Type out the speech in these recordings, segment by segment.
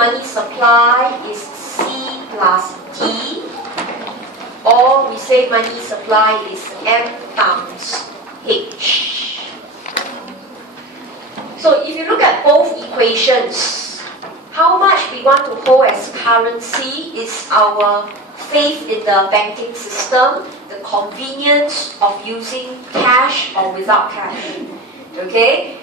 money supply is C plus D, or we say money supply is M times H. So if you look at both equations, how much we want to hold as currency is our faith in the banking system, the convenience of using cash or without cash. Okay?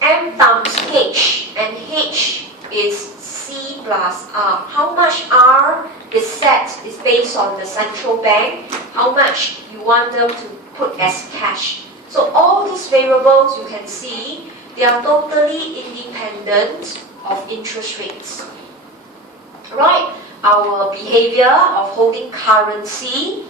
M times H, and H is C plus R. How much R is set is based on the central bank, how much you want them to put as cash. So all these variables you can see, they are totally independent of interest rates. Right? Our behavior of holding currency,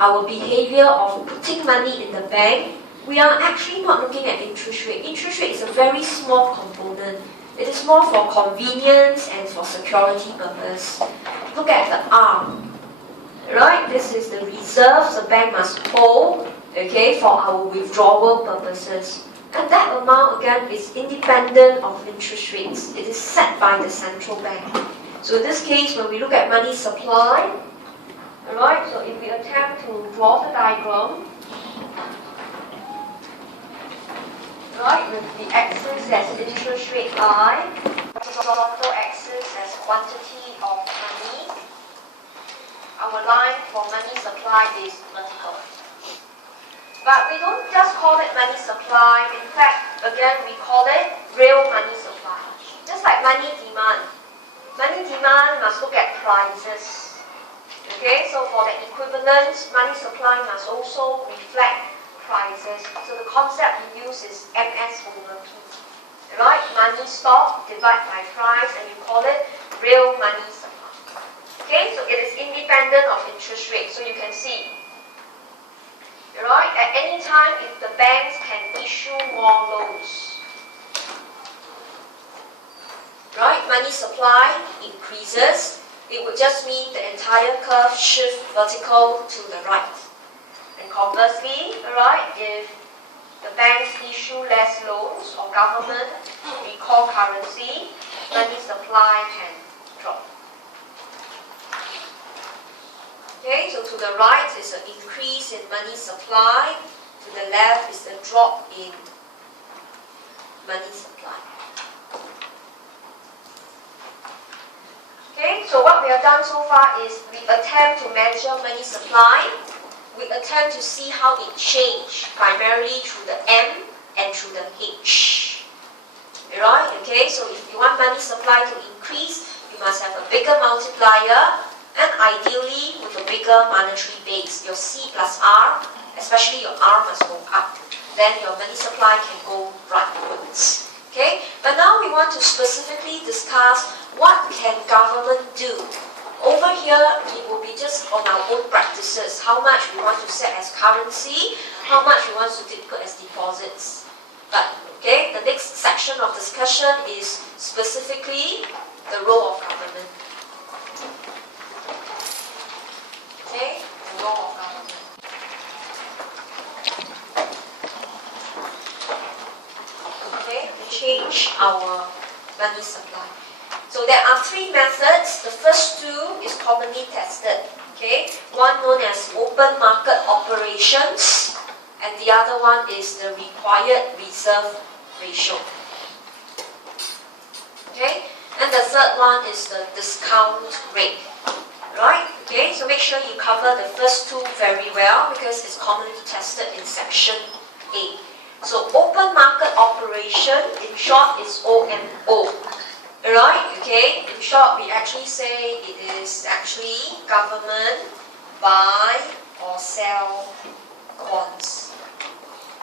our behavior of putting money in the bank, we are actually not looking at interest rate. Interest rate is a very small component. It is more for convenience and for security purpose. Look at the R. Right? This is the reserves the bank must hold, okay, for our withdrawal purposes. And that amount again is independent of interest rates. It is set by the central bank. So in this case, when we look at money supply, alright, so if we attempt to draw the diagram, right, with the axis as interest rate line, horizontal axis as quantity of money, our line for money supply is vertical. But we don't just call it money supply. In fact, again, we call it real money supply. Just like money demand. Money demand must look at prices. Okay, so for the equivalent, money supply must also reflect prices. So the concept we use is MS over P. Right? Money stock divided by price, and you call it real money supply. Okay, so it is independent of interest rate. So you can see, right? At any time, if the banks can issue more loans, right? Money supply increases. It would just mean the entire curve shift vertical to the right. And conversely, right? If the banks issue less loans or government recall currency, money supply can drop. Okay, so to the right is an increase in money supply. To the left is a drop in money supply. Okay, so what we have done so far is we attempt to measure money supply. We attempt to see how it changed, primarily through the M and through the H. Right? Okay, so if you want money supply to increase, you must have a bigger multiplier, and ideally with a bigger monetary base. Your C plus R, especially your R must go up. Then your money supply can go rightwards. Okay? But now we want to specifically discuss what can government do. Over here, it will be just on our own practices. How much we want to set as currency, how much we want to put as deposits. But, okay, the next section of discussion is specifically the role of government. Okay, the role of government. Okay, to change our money supply. So there are three methods. The first two is commonly tested. Okay, one known as open market operations, and the other one is the required reserve ratio. Okay, and the third one is the discount rate. Right? Okay, so make sure you cover the first two very well because it's commonly tested in section A. So open market operation, in short, is OMO. Right? Okay, in short, we actually say it is actually government buy or sell bonds.